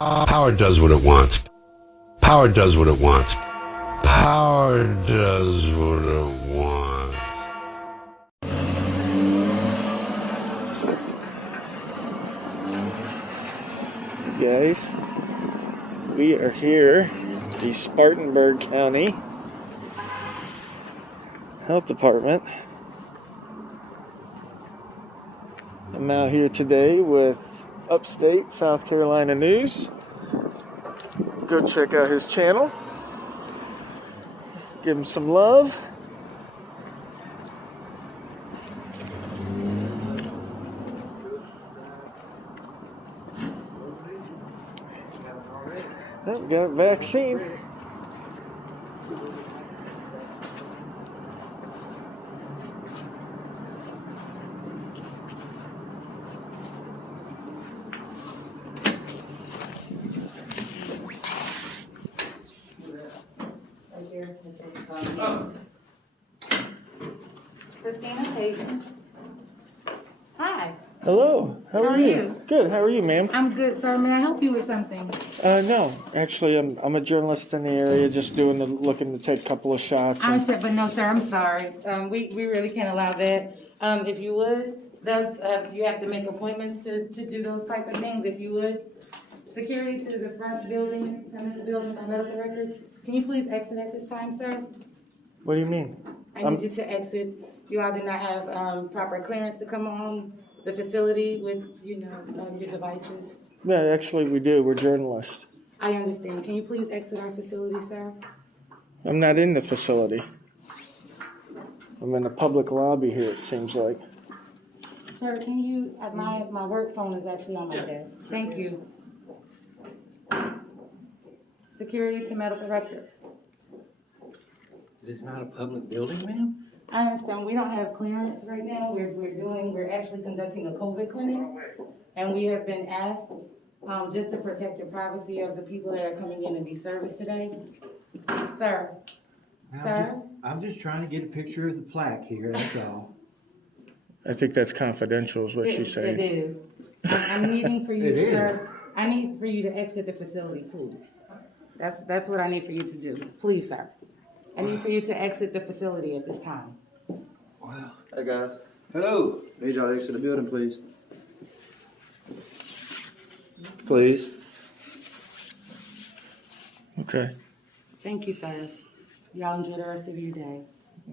Power does what it wants. Power does what it wants. Power does what it wants. Guys, we are here, the Spartanburg County Health Department. I'm out here today with Upstate, South Carolina News. Go check out his channel. Give him some love. Oh, we got a vaccine. Christina Payton. Hi. Hello. How are you? Good. How are you, ma'am? I'm good, sir. May I help you with something? No. Actually, I'm a journalist in the area, just looking to take a couple of shots. I understand, but no, sir. I'm sorry. We really can't allow that. If you would, you have to make appointments to do those type of things. If you would, security to the front building, the building by medical records. Can you please exit at this time, sir? What do you mean? I need you to exit. You all did not have proper clearance to come on the facility with, your devices. Yeah, actually, we do. We're journalists. I understand. Can you please exit our facility, sir? I'm not in the facility. I'm in the public lobby here, it seems like. Sir, can you, my work phone is actually on my desk. Thank you. Security to medical records. This is not a public building, ma'am? I understand. We don't have clearance right now. We're actually conducting a COVID clinic. And we have been asked, just to protect the privacy of the people that are coming in and be serviced today. Sir. I'm just trying to get a picture of the plaque here, that's all. I think that's confidential is what she's saying. It is. I'm needing for you, It is. sir. I need for you to exit the facility, please. That's what I need for you to do. Please, sir. I need for you to exit the facility at this time. Wow. Hey guys, Hello. need y'all to exit the building, please. Please. Okay. Thank you, sirs. Y'all enjoy the rest of your day.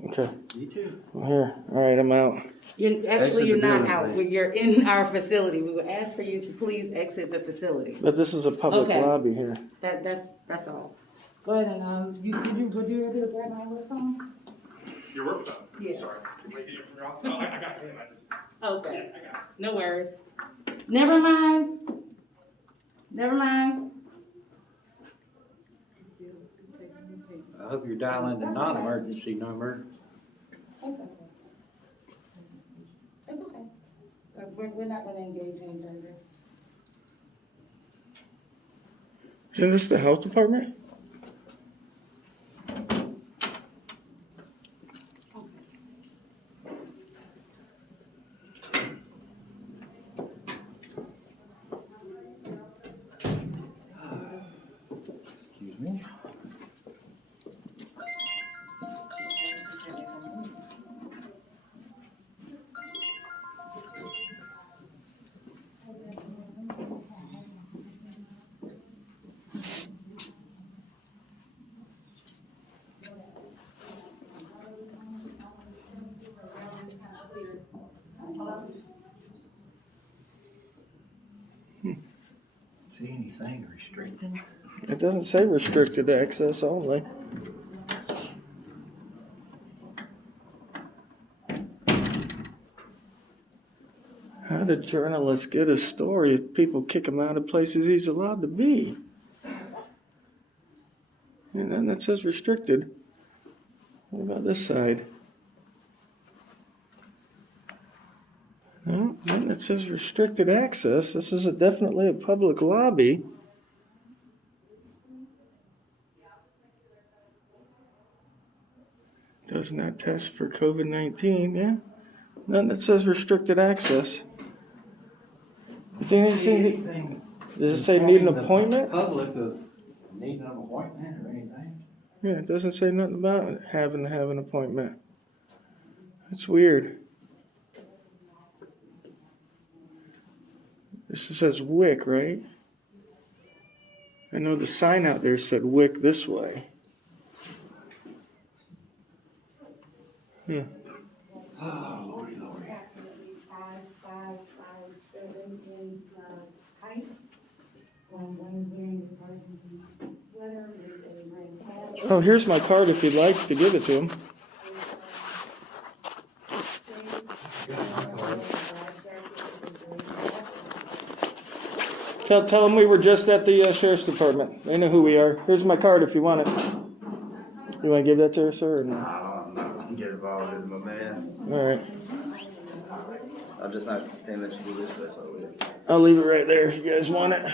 Okay. You too. I'm here. All right, I'm out. Exit You're the not building, out. please. You're in our facility. We would ask for you to please exit the facility. But this is a public Okay. lobby here. That's all. Go ahead and, would you able to grab my work phone? Your work phone? Yeah. Sorry. Wait, you from your office? No, I got it. I just, Okay. I got it. No worries. Never mind. I hope you're dialing the non-emergency number. It's okay. We're not gonna engage any further. Isn't this the health department? Excuse me. See anything restricting? It doesn't say restricted access only. How did journalists get a story if people kick him out of places he's allowed to be? And then that says restricted. What about this side? No, then it says restricted access. This is definitely a public lobby. Does not test for COVID-19, yeah? None that says restricted access. You think anything? Anything Does it say need an informing the appointment? Public of needing an appointment or anything. Yeah, it doesn't say nothing about having to have an appointment. That's weird. This says Wick, right? I know the sign out there said Wick this way. Yeah. Oh, Lordy, Lordy. Approximately 5'7" is height. One is wearing a burgundy sweater with a red hat. Oh, here's my card if you'd like to give it to him. Tell them we were just at the sheriff's department. They know who we are. Here's my card if you want it. You want to give that to her, sir? Or no? I'm not gonna get involved with my man. All right. I'm just not paying attention to this place over here. I'll leave it right there if you guys want it.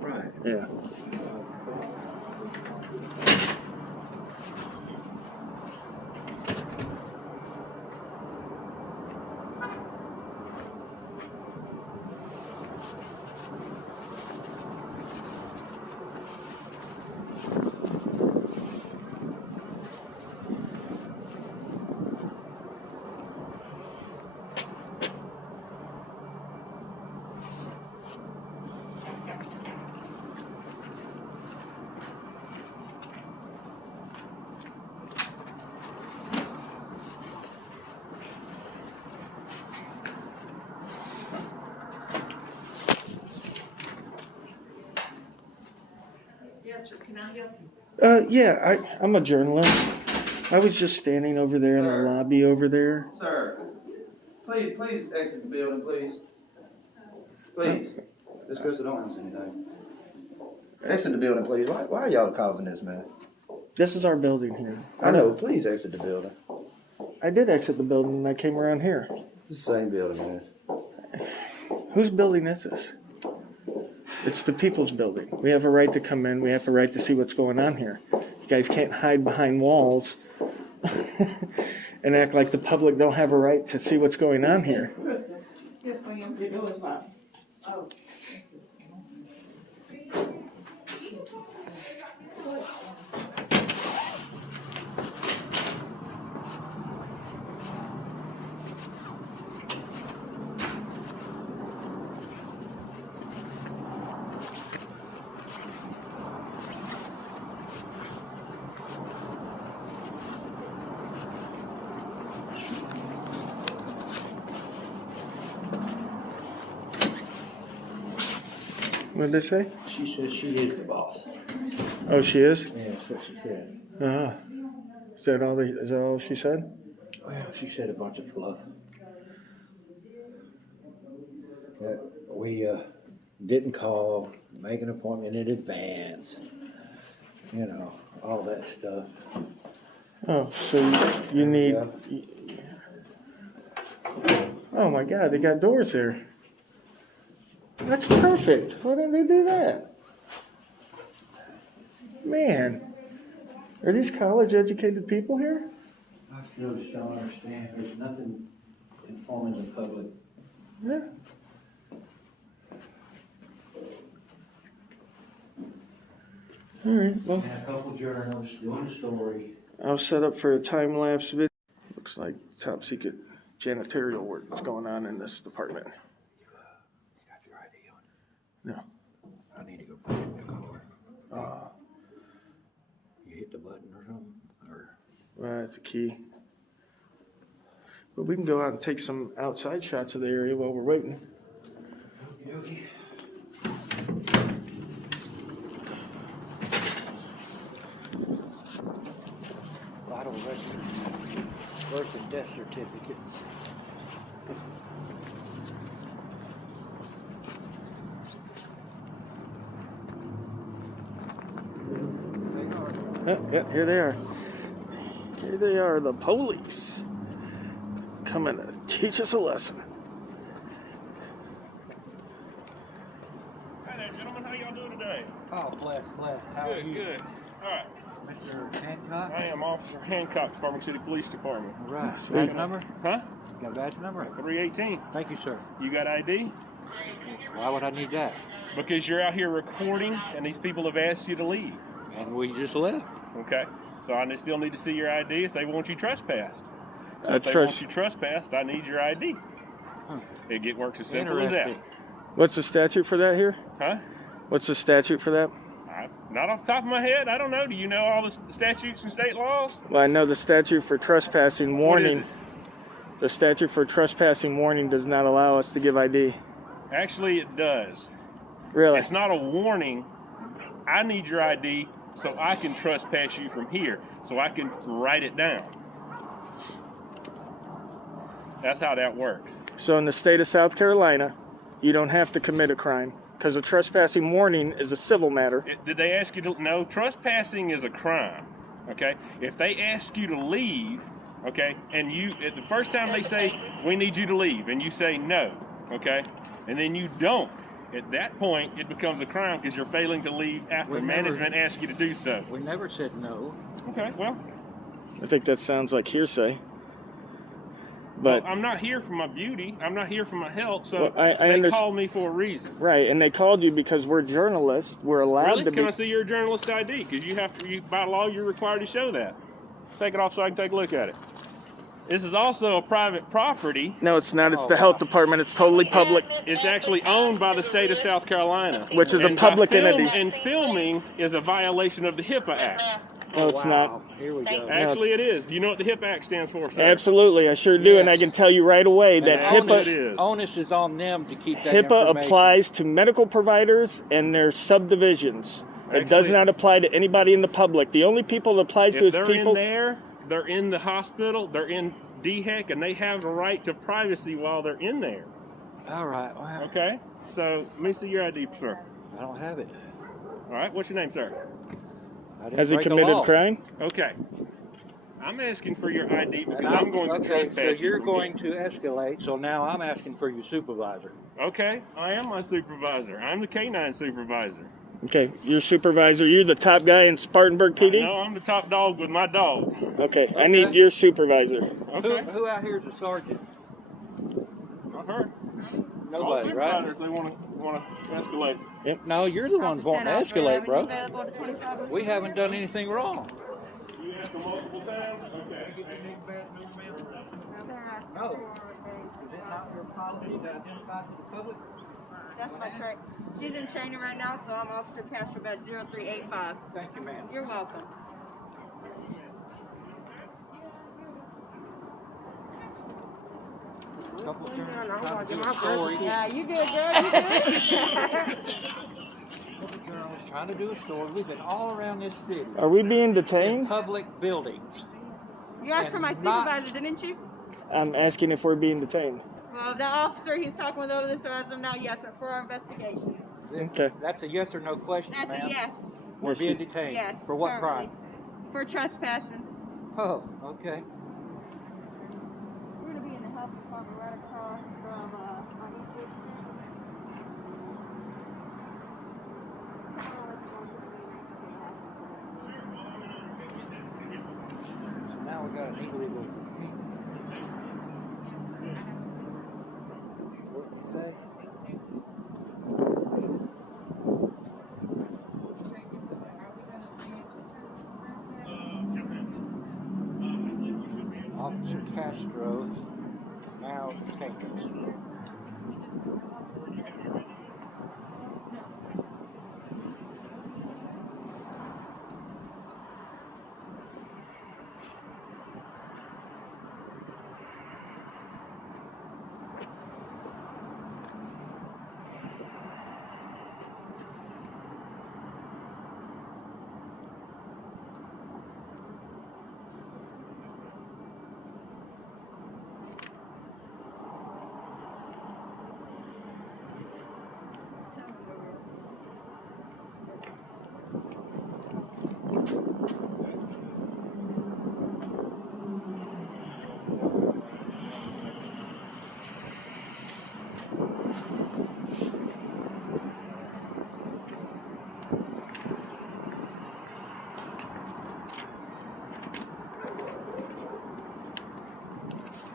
Right. Yeah. Yes, sir, can I help you? Yeah, I'm a journalist. I was just standing over there in the Sir. lobby over there. Sir, please exit the building, please. Please. This Crystal don't answer anything. Exit the building, please. Why are y'all causing this, man? This is our building here. I know, please exit the building. I did exit the building and I came around here. It's the same building, man. Whose building is this? It's the people's building. We have a right to come in. We have a right to see what's going on here. You guys can't hide behind walls and act like the public don't have a right to see what's going on here. Yes, ma'am, your door is locked. Oh. What did they say? She says she is the boss. Oh, she is? Yeah, that's what she said. Is that all she said? Well, she said a bunch of fluff. That we didn't call, make an appointment in advance. You know, all that stuff. Oh, so you need. Oh my God, they got doors here. That's perfect. Why didn't they do that? Man, are these college-educated people here? I still just don't understand. There's nothing informing the public. Yeah. All right. Well, And a couple journalists doing a story. I'll set up for a time-lapse video. Looks like top-secret janitorial work is going on in this department. You got your ID on? No. I need to go put it in the car. Uh, You hit the button or something? Or well, that's a key. But we can go out and take some outside shots of the area while we're waiting. okey-dokey. Vital records, birth and death certificates. Yeah, here they are. Here they are, the police. Coming to teach us a lesson. Hi there, gentlemen. How y'all doing today? Oh, bless. How are Good, you? good. All right. Mr. Hancock? I am Officer Hancock, Spartanburg City Police Department. All right. Sweet. Badge number? Huh? Got a badge number? 318. Thank you, sir. You got ID? Why would I need that? Because you're out here recording, and these people have asked you to leave. And we just left. Okay. So I still need to see your ID if they want you trespassed. So if they trust- want you trespassed, I need your ID. It works as simple as that. Interesting. What's the statute for that here? Huh? What's the statute for that? Not off the top of my head. I don't know. Do you know all the statutes and state laws? Well, I know the statute for trespassing warning. What is The statute for trespassing warning does not allow us to give ID. Actually, it does. Really? It's not a warning. I need your ID so I can trespass you from here, so I can write it down. That's how that works. So in the state of South Carolina, you don't have to commit a crime because a trespassing warning is a civil matter. Did they ask you to? No, trespassing is a crime. Okay. If they ask you to leave, okay, and the first time they say we need you to leave, and you say no, okay, and then you don't. At that point, it becomes a crime because you're failing to leave after management asks you to do so. We never said no. Okay. Well, I think that sounds like hearsay. But I'm not here for my beauty. I'm not here for my health. So Well, I they underst- called me for a reason. right, and they called you because we're journalists. We're allowed Really? to Can be. I see your journalist ID? Because by law, you're required to show that. Take it off so I can take a look at it. This is also a private property. No, it's not. It's the health department. It's totally public. It's actually owned by the state of South Carolina, Which is a And public by entity. And filming is a violation of the HIPAA Act. No, it's Wow. not. Here we go. Actually, it is. Do you know what the HIPAA Act stands for, sir? Absolutely, I sure do, and I Yes. can tell you right away that And HIPAA it is. Onus is on them to keep that HIPAA information. applies to medical providers and their subdivisions. It does Actually- not apply to anybody in the public. The only people it applies to If is they're people. in there, they're in the hospital, they're in DHEC, and they have a right to privacy while they're in there. All right. Well, Okay? So, let me see your ID, sir. I don't have it. All right, what's your name, sir? I didn't Has he break a committed law. crime? Okay. I'm asking for your ID because And I'm going to okay, trespass so you're you. going to escalate. So now I'm asking for your supervisor. Okay, I am my supervisor. I'm the K-9 supervisor. Okay, you're supervisor. You're the top guy in Spartanburg PD? No, I'm the top dog with my dog. Okay, I need your supervisor. Okay. Who out here is a sergeant? Not her. All Nobody, right? supervisors, they want to escalate. No, you're the one wanting to escalate, bro. We haven't done anything wrong. You asked them multiple times? Okay. No. Is it not your policy to identify to the public? That's my track. She's in training right now, so I'm Officer Castro Badge 0385. Thank you, ma'am. You're welcome. Couple of I journalists want to trying get to do my a birth story. Yeah, you good, girl. You good. Couple of journalists trying to do a story. We've been all around this city Are we being in detained? public buildings. You asked for my And not- supervisor, didn't you? I'm asking if we're being detained. Well, the officer he's talking with over this, so as of now, yes, sir, for our investigation. Okay. That's a yes or no question, That's ma'am. a yes. We're being detained. Yes. For what currently. crime? For trespassing. Oh, okay. We're going to be in the health department right across from on East Wood So now we got an illegal. What did you say? Officer Castro now detained.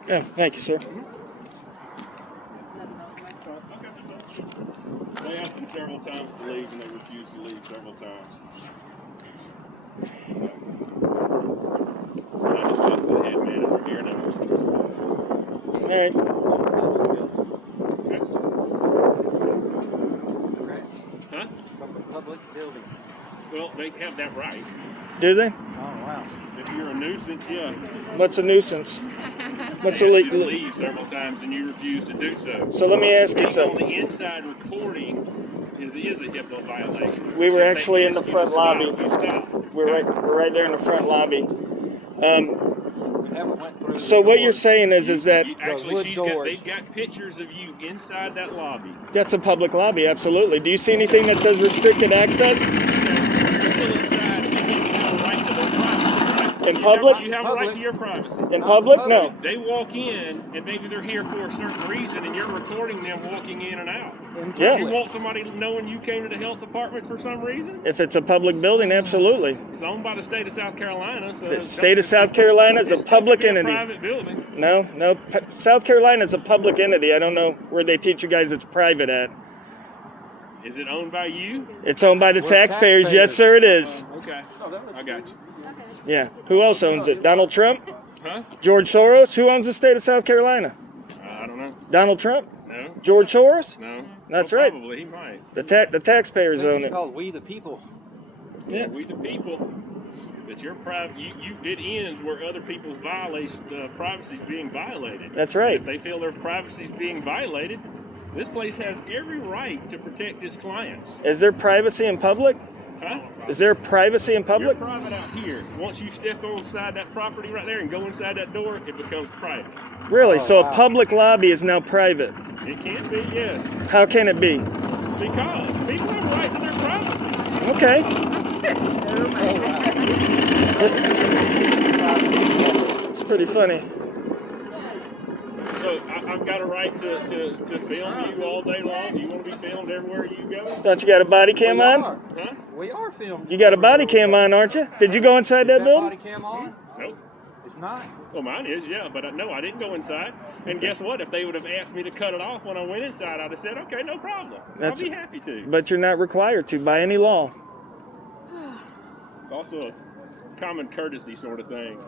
Yeah, thank you, sir. They asked him several times to leave, and they refused to leave several times. I just talked to the head manager here, and I want you to All right. Huh? Public building. Well, they have that right. Do they? Oh, wow. If you're a nuisance, yeah. What's a nuisance? What's They a asked you to leak? leave several times, and you refused to do so. So let me ask you Being on something. the inside recording is a HIPAA violation. We were If they actually in ask the you front to stop, lobby. you stop. We're right there in the front lobby. We haven't went through So the what you're doors. saying is that Actually, wood doors. they've got pictures of you inside that lobby. that's a public lobby, absolutely. Do you see anything that says restricted access You're still inside. You have a right to their privacy, right? in public? You have a right to your privacy. In public? No. They walk in, and maybe they're here for a certain reason, and you're recording them walking in and out. Yeah. You want somebody knowing you came to the health department for some reason? If it's a public building, absolutely. It's owned by the state of South Carolina. So The state of South Carolina is a it's public technically entity. a private building. No. South Carolina is a public entity. I don't know where they teach you guys it's private at. Is it owned by you? It's owned by the We're taxpayers. Yes, sir, it is. Okay. I got you. Yeah. Who else owns it? Donald Trump? Huh? George Soros? Who owns the state of South Carolina? I don't know. Donald Trump? No. George Soros? No. That's Well, right. Probably he might. The taxpayers own It's it. called We the People. Yeah. We the people. But your private, it ends where other people's privacy is being violated. That's right. If they feel their privacy is being violated, this place has every right to protect its clients. Is there privacy in public? Huh? Is there privacy in You're public? private out here. Once you step inside that property right there and go inside that door, it becomes private. Really? So a public lobby is now private. It can be, yes. How can it be? Because people have a right to their privacy. Okay. It's pretty funny. So I've got a right to film you all day long. Do you want to be filmed everywhere you go? Don't you got a body cam We on? are. Huh? We are filmed. You got a body cam on, aren't you? Did you go inside that Body building? cam on? Nope. It's not. Well, mine is, yeah, but no, I didn't go inside. And guess what? If they would have asked me to cut it off when I went inside, I'd have said, okay, no problem. That's- I'll be happy to. But you're not required to by any law. It's also a common courtesy sort of thing.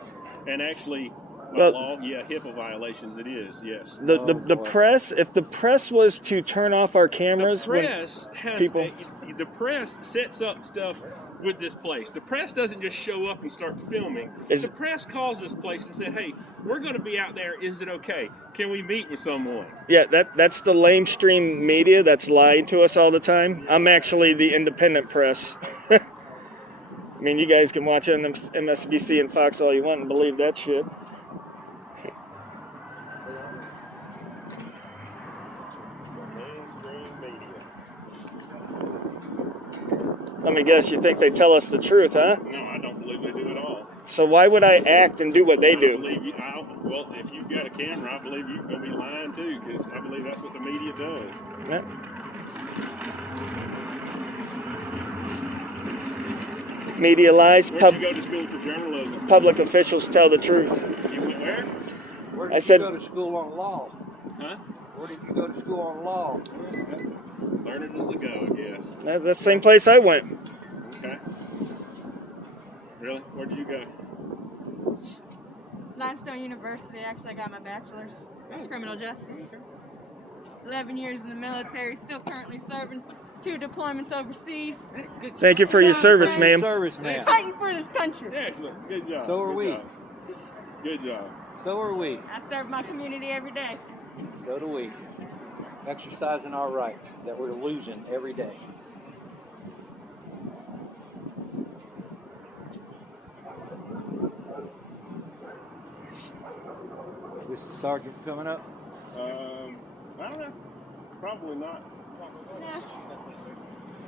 And actually, by Well- law, yeah, HIPAA violations it is, yes. The press, if the press was to turn off our The cameras when press has people- the press sets up stuff with this place. The press doesn't just show up and start filming. The press calls this place and said, "Hey, we're going to be out there. Is it okay? Can we meet with someone?" Yeah, that's the lamestream media that's lying to us all the time. I'm actually the independent press. I mean, you guys can watch on MSNBC and Fox all you want and believe that shit. Mainstream media. Let me guess, you think they tell us the truth, huh? No, I don't believe they do at all. So why would I act and do what they I do? believe you. Well, if you've got a camera, I believe you're going to be lying too, because I believe that's what the media does. Yeah. Media lies, Where'd you go to school for journalism? public officials tell the truth. You went where? Where I did said- you go to school on law? Huh? Where did you go to school on law? Learning as I go, I guess. That's the same place I went. Okay. Really? Where'd you go? Limestone University. Actually, I got my bachelor's in criminal justice. 11 years in the military, still currently serving 2 deployments overseas. Thank you for your service, ma'am. Service man. Fighting for this country. Excellent. Good job. So are Good we. job. Good job. So are we. I serve my community every day. So do we. Exercising our rights that we're losing every day. Is the sergeant coming up? I don't know. Probably not.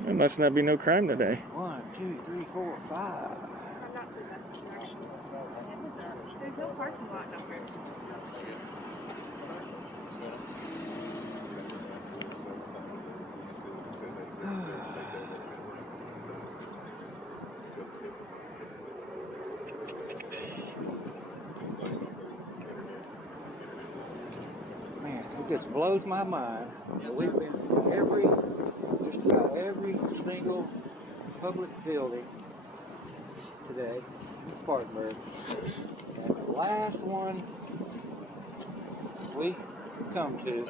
There must not be no crime today. 1, 2, 3, 4, 5. I'm not the best directions. There's no parking lot number. just blows my mind. We've been to just about every single public building today in Spartanburg. And the last one we come to,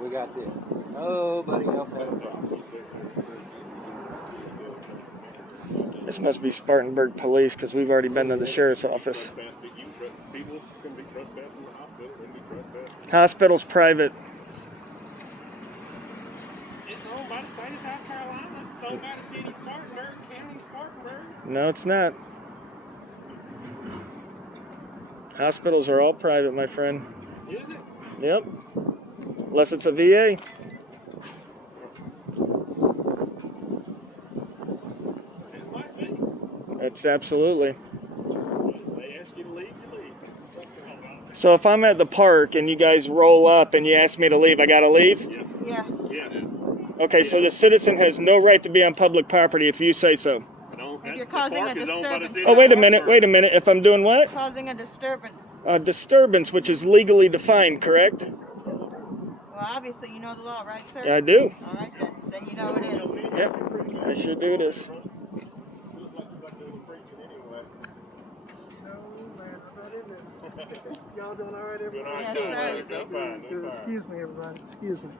we got this. Nobody else had a problem. This must be Spartanburg police because we've already been to the sheriff's office. People can be trespassing in the hospital, can be trespassing. Hospital's private. It's owned by the state of South Carolina. It's owned by the city of Spartanburg, county Spartanburg. No, it's not. Hospitals are all private, my friend. Is it? Yep. Unless it's a VA. It might be. It's absolutely. They ask you to leave, you leave. So if I'm at the park and you guys roll up and you ask me to leave, I gotta leave? Yes. Yes. Okay, so the citizen has no right to be on public property if you say so. No, If you're the causing park a is owned by the disturbance. city Oh, of wait a minute. Spartanburg. If I'm doing what? Causing a disturbance. A disturbance, which is legally defined, correct? Well, obviously you know the law, right, sir? Yeah, I do. All right, then you know it is. Yep, I sure do this. Y'all doing all right, everybody? Yes, sir. Good. Excuse me, everybody. Excuse me.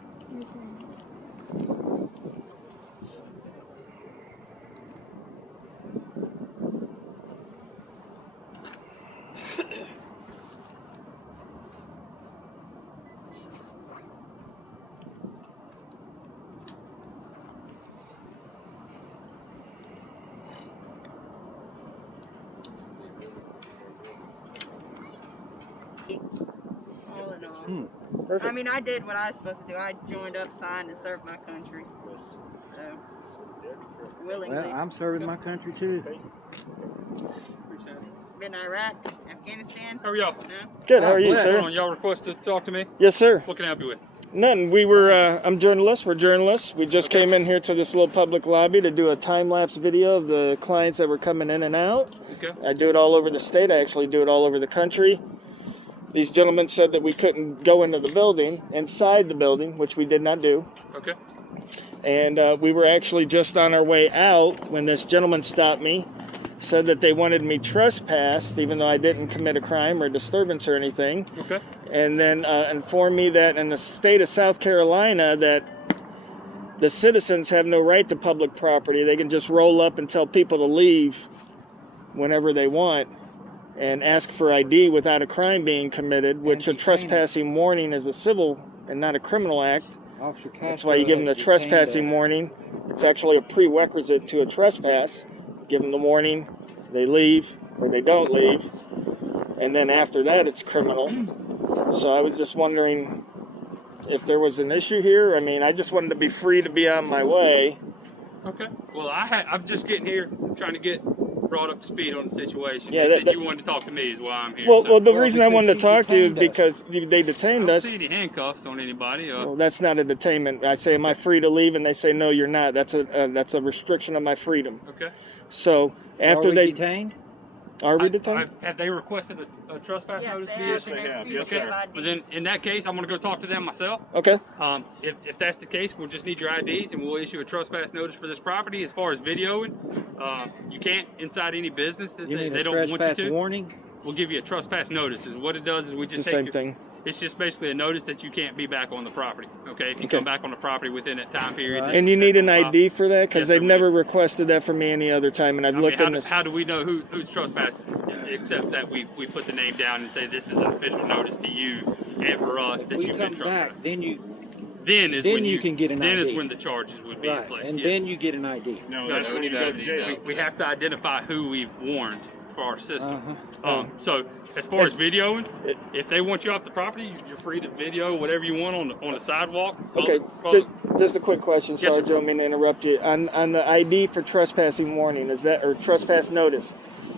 All in all. Perfect. I mean, I did what I was supposed to do. I joined up, signed, and served my country. So, willingly. Well, I'm serving my country too. Been Iraq, Afghanistan. How are y'all? No? Good, how are you, bless. Hold sir? on, y'all requested to talk to me? Yes, sir. What can I help you with? Nothing. We were, I'm journalists. We're journalists. We just came in here to this little public lobby to do a time-lapse video of the clients that were coming in and out. Okay. I do it all over the state. I actually do it all over the country. These gentlemen said that we couldn't go into the building, inside the building, which we did not do. Okay. And we were actually just on our way out when this gentleman stopped me, said that they wanted me trespassed, even though I didn't commit a crime or disturbance or anything. Okay. And then informed me that in the state of South Carolina that the citizens have no right to public property. They can just roll up and tell people to leave whenever they want and ask for ID without a crime being committed, which a trespassing warning is a civil and not a criminal act. Officer That's why you give them the trespassing warning. It's actually a prerequisite to a trespass. Give them the warning, they leave or they don't leave, and then after that it's criminal. So I was just wondering if there was an issue here. I mean, I just wanted to be free to be on my way. Okay. Well, I'm just getting here, trying to get brought up to speed on the situation. Yeah, They said you wanted to talk to me is why I'm here. Well, the Well, reason I wanted to because talk to you is he detained us. because they I detained don't us. see any handcuffs on anybody. Well, that's not a detainment. I say, am I free to leave? And they say, no, you're not. That's a restriction of my freedom. Okay. So after Are we they detained? are we detained? Have they requested a trespass Yes, notice? they to you? have. and they're free to Yes, give sir. ID. Well, then, in that case, I'm going to go talk to them myself. Okay. If that's the case, we'll just need your IDs and we'll issue a trespass notice for this property. As far as videoing, you can't inside any business that You mean they a don't want you trespass to. warning? We'll give you a trespass notice. Is what it does is we It's just the take same your- thing. It's just basically a notice that you can't be back on the property. Okay, if you Okay. come back on the property within that time period. Right. And you need an ID for that? Because Yes, they've sir, we never do. requested that from me any other time, and I've I mean, looked in this. how do we know who's trespassing? Except that we put the name down and say this is an official notice to you and for us that We you've been come back, trespassing. then When you can get an Then is ID. when the charges would be in right, place. and yes. then you get an ID. No, No, that's we when you need go to that. jail. We have to identify who we've warned for our system. Uh-huh. So as far as videoing, if they want you off the property, you're free to video whatever you want on the sidewalk. Okay, just a quick question. Yes, Sorry, sir. Joe, I mean to interrupt you. On the ID for trespassing warning, is that or trespass notice?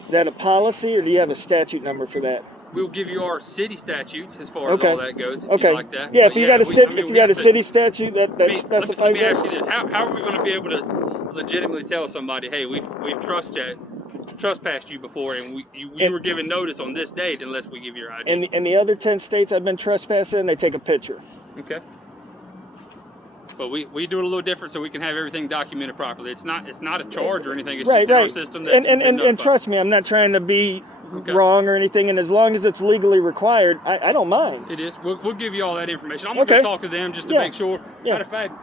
Is that a policy, or do you have a statute number for that? We'll give you our city statutes as far as Okay. all that goes. If Okay. you like that. Yeah, But if you got a we- city, I mean, if we you got a have to- city statute that let specifies me ask that. you this: How are we going to be able to legitimately tell somebody, hey, we've trust checked trespassed you before, and we were given notice on this date unless we give you your ID. In the other 10 states I've been trespassing, they take a picture. Okay. But we do it a little different so we can have everything documented properly. It's not a charge or anything. It's Right, just in our right. system. That And trust me, I'm not trying to be wrong or anything. And as long as it's legally required, I don't mind. It is. We'll give you all that information. I'm going to go talk to them just to make sure. Matter of fact,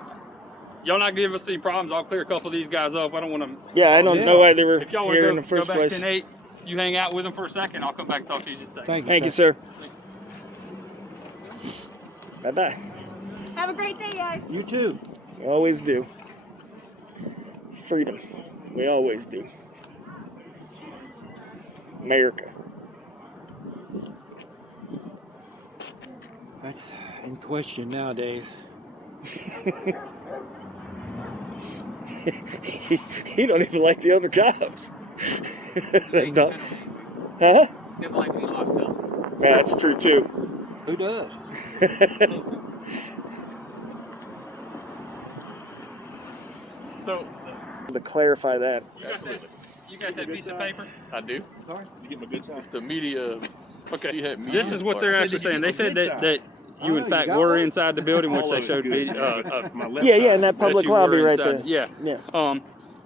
y'all not give us any problems. I'll clear a couple of these guys up. I don't want to. Yeah, I don't know why they were if y'all here go, in the first go back place. 10-8, you hang out with them for a second. I'll come back and talk to you just a second. Thank you, sir. Bye-bye. Have a great day, guys. You too. We always do. Freedom. We always do. America. That's in question nowadays. He don't even like the other cops. Huh? It's like we locked up. Man, that's true too. Who does? So, To clarify that. You got that piece of paper? I do. Sorry? You get my good side. It's the media. Okay. You had media This is what they're part. actually saying. They said that you, in you fact, got were one? inside the building, which they showed video. Yeah, in that public that you lobby were right inside. there. Yeah. Yeah.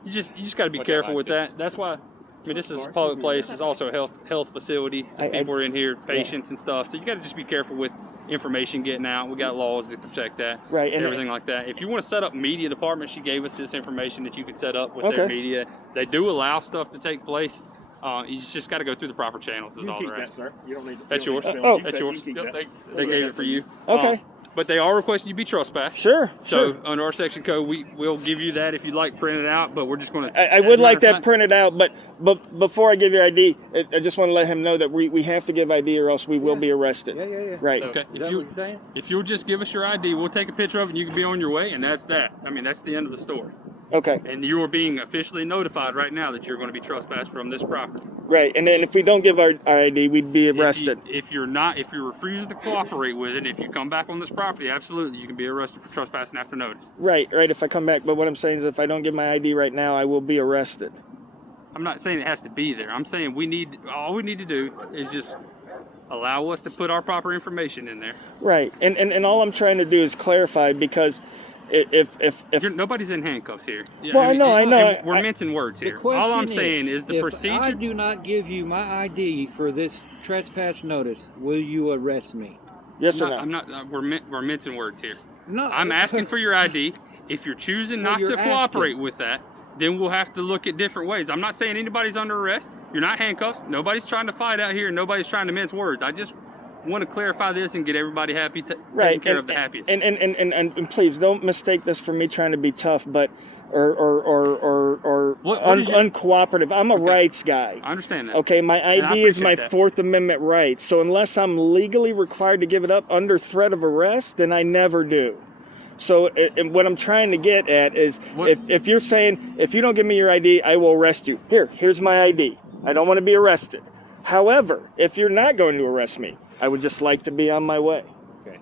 You just got to be careful with that. That's why. I mean, this is a public place. It's also a health facility. So people are in here, patients and stuff. So you got to just be careful with information getting out. We got laws to protect that. Right, and everything like that. If you want to set up media department, she gave us this information that you could set up with their media. They do allow stuff to take place. You just got to go through the proper channels. Is all they're asking. sir. You don't need. That's yours. That's yours. Yep, They gave it for you. Okay. But they are requesting you be trespassed. Sure. So under our section code, we will give you that if you'd like printed out. But we're just going to. I would like that printed out, but before I give you ID, I just want to let him know that we have to give ID or else we will be arrested. Yeah. Right. Okay. Is that what you're saying? If you'll just give us your ID, we'll take a picture of it and you can be on your way, and that's that. I mean, that's the end of the story. Okay. And you are being officially notified right now that you're going to be trespassed from this property. Right. And then if we don't give our ID, we'd be arrested. If you're refusing to cooperate with it, if you come back on this property, absolutely, you can be arrested for trespassing after notice. Right. If I come back. But what I'm saying is if I don't give my ID right now, I will be arrested. I'm not saying it has to be there. I'm saying all we need to do is just allow us to put our proper information in there. Right. And all I'm trying to do is clarify because if nobody's in handcuffs here. Well, I know. We're mincing words here. The All I'm question saying is the if procedure. I do not give you my ID for this trespass notice, will you arrest me? Yes or no? I'm not. We're mincing words here. No. I'm asking for your ID. If you're choosing not to cooperate with that, then we'll have to look at different ways. I'm not saying anybody's under arrest. You're not handcuffed. Nobody's trying to fight out here, and nobody's trying to mince words. I just want to clarify this and get everybody happy, taking care of the happiest. And please don't mistake this for me trying to be tough, but or uncooperative. I'm a rights guy. I understand that. Okay, my ID is my Fourth Amendment right. So unless I'm legally required to give it up under threat of arrest, then I never do. So what I'm trying to get at is if you're saying if you don't give me your ID, I will arrest you. Here's my ID. I don't want to be arrested. However, if you're not going to arrest me, I would just like to be on my way. Okay.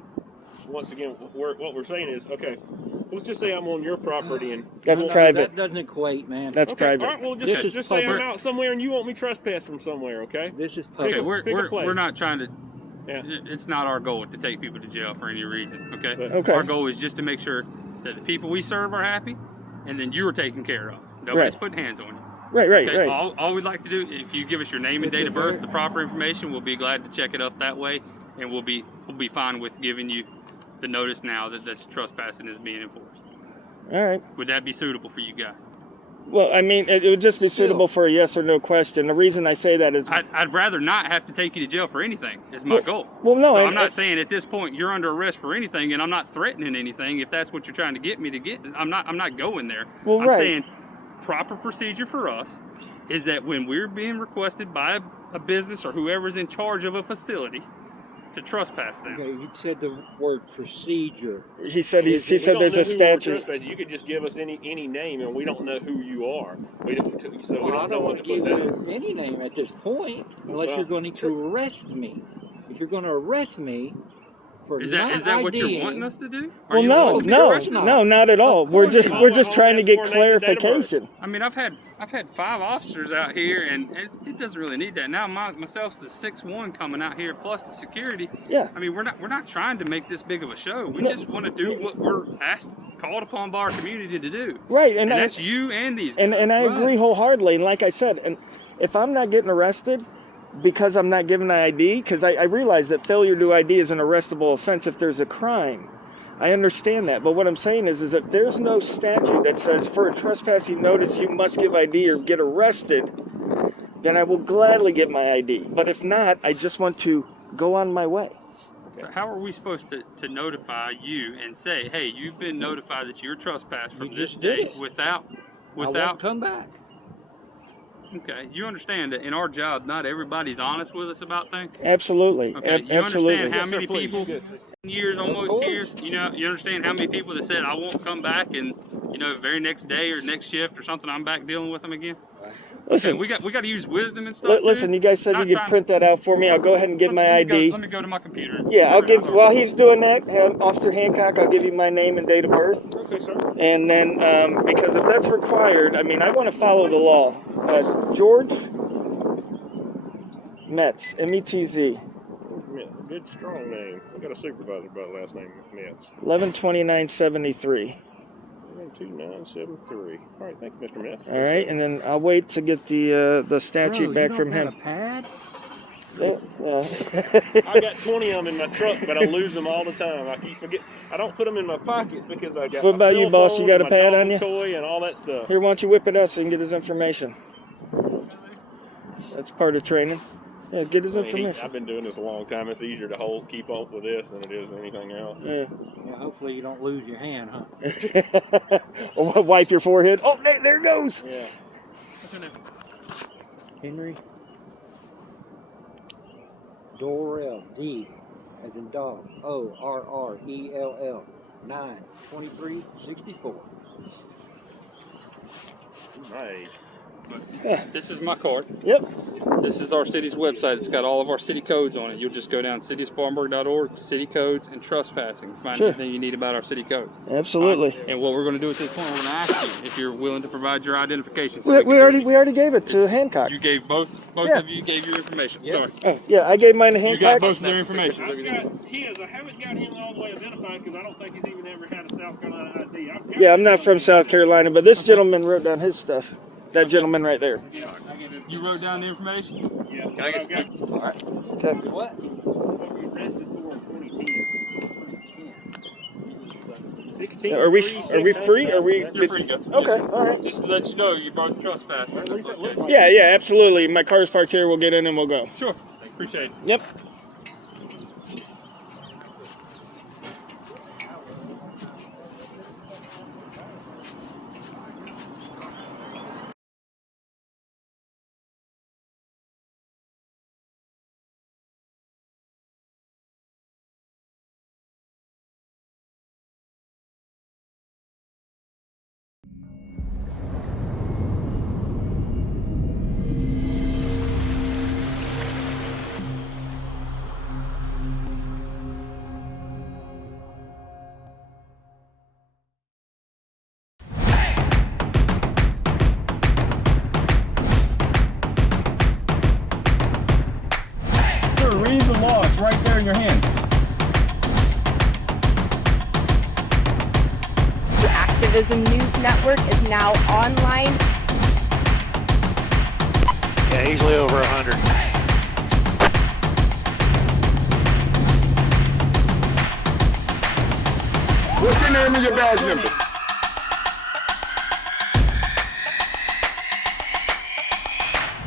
Once again, what we're saying is, okay, let's just say I'm on your property and... That's private. That doesn't equate, man. That's private. All right, well, just say I'm out somewhere and you want me trespass from somewhere, okay? This is public. Okay, we're not trying to... Yeah. It's not our goal to take people to jail for any reason, okay? Okay. Our goal is just to make sure that the people we serve are happy and then you are taken care of. Nobody's putting hands on you. Right. Okay, all we'd like to do, if you give us your name and date of birth, the proper information, we'll be glad to check it up that way, and we'll be fine with giving you the notice now that this trespassing is being enforced. All right. Would that be suitable for you guys? Well, I mean, it would just be suitable for a yes or no question. The reason I say that is... I'd rather not have to take you to jail for anything, is my goal. Well, no, so I'm not saying at this point you're under arrest for anything, and I'm not threatening anything. If that's what you're trying to get me to get, I'm not going there. Well, I'm saying proper procedure for us is that when we're being requested by a business or whoever's in charge of a facility to trespass them. Okay, you said the word procedure. He said there's a statute. You could just give us any name and we don't know who you are. We don't I don't want to give you any name at this point unless you're going to arrest me. If you're going to arrest me for Is not that what you're IDing. wanting us to do? Well, no, not at all. We're just trying to get clarification. I mean, I've had 5 officers out here, and it doesn't really need that. Now myself's the 6'1" coming out here, plus the security. Yeah. I mean, we're not trying to make this big of a show. We just want to do what we're called upon by our community to do. Right, and that's you and these guys. And I agree wholeheartedly. And like I said, and if I'm not getting arrested because I'm not giving an ID, because I realize that failure to ID is an arrestable offense if there's a crime. I understand that. But what I'm saying is that there's no statute that says for a trespassing notice you must give ID or get arrested, then I will gladly get my ID. But if not, I just want to go on my way. So how are we supposed to notify you and say, hey, you've been notified that you're trespassed from this date without I won't come back. Okay, you understand that in our job, not everybody's honest with us about things? Absolutely. Okay, you Absolutely. understand how many people, years almost here, you understand how many people that said, I won't come back, and, the very next day or next shift or something, I'm back dealing with them again? Listen, okay, we got to use wisdom and stuff. Listen, you guys said you could print that out for me. I'll go ahead and get my ID. Let me go to my computer. Yeah, I'll give. While he's doing that, Officer Hancock, I'll give you my name and date of birth. Okay, sir. And then, because if that's required, I mean, I want to follow the law. George Metz, M-E-T-Z. Good, strong name. I got a supervisor by the last name Metz. 112973. 2973. All right, thank you, Mr. Metz. All right, and then I'll wait to get the statute back from him. A pad? Yeah. I got 20 of them in my truck, but I lose them all the time. I keep forget. I don't put them in my pocket because I got. What about you, boss? You got a pad on you? Toy and all that stuff. Here, why don't you whip it out so you can get his information? That's part of training. Yeah, get his information. I've been doing this a long time. It's easier to keep up with this than it is anything else. Yeah. Hopefully you don't lose your hand, huh? Or wipe your forehead. Oh, there it goes. Yeah. What's your name? Henry Dorrell, D as in dog, O-R-R-E-L-L, 9/23/64. Nice. This is my card. Yep. This is our city's website. It's got all of our city codes on it. You'll just go down cityspartanburg.org, city codes, and trespassing. Find anything you need about our city codes. Absolutely. And what we're going to do at this point, we're going to ask you if you're willing to provide your identification. We already gave it to Hancock. You gave both of you gave your information. Sorry. Oh, yeah, I gave mine to Hancock. You got both of their information. I've got his. I haven't got him all the way identified because I don't think he's even ever had a South Carolina ID. Yeah, I'm not from South Carolina, but this gentleman wrote down his stuff. That gentleman right there. You wrote down the information? Yeah. Can I get your All right. Okay. What? We arrested for in 2010. 16. Are we free? Are we? You're free to go. Okay. All right. Just to let you know, you both trespass. Yeah, absolutely. My car's parked here. We'll get in and we'll go. Sure. Appreciate it. Yep. Read the law. It's right there in your hand. The Activism News Network is now online. Yeah, easily over 100. What's your name and your badge number?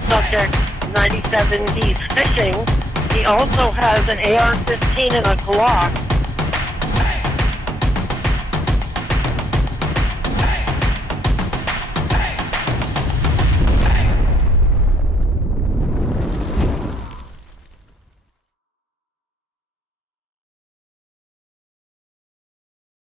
Subject 97, he's fishing. He also has an AR-15 and a Glock.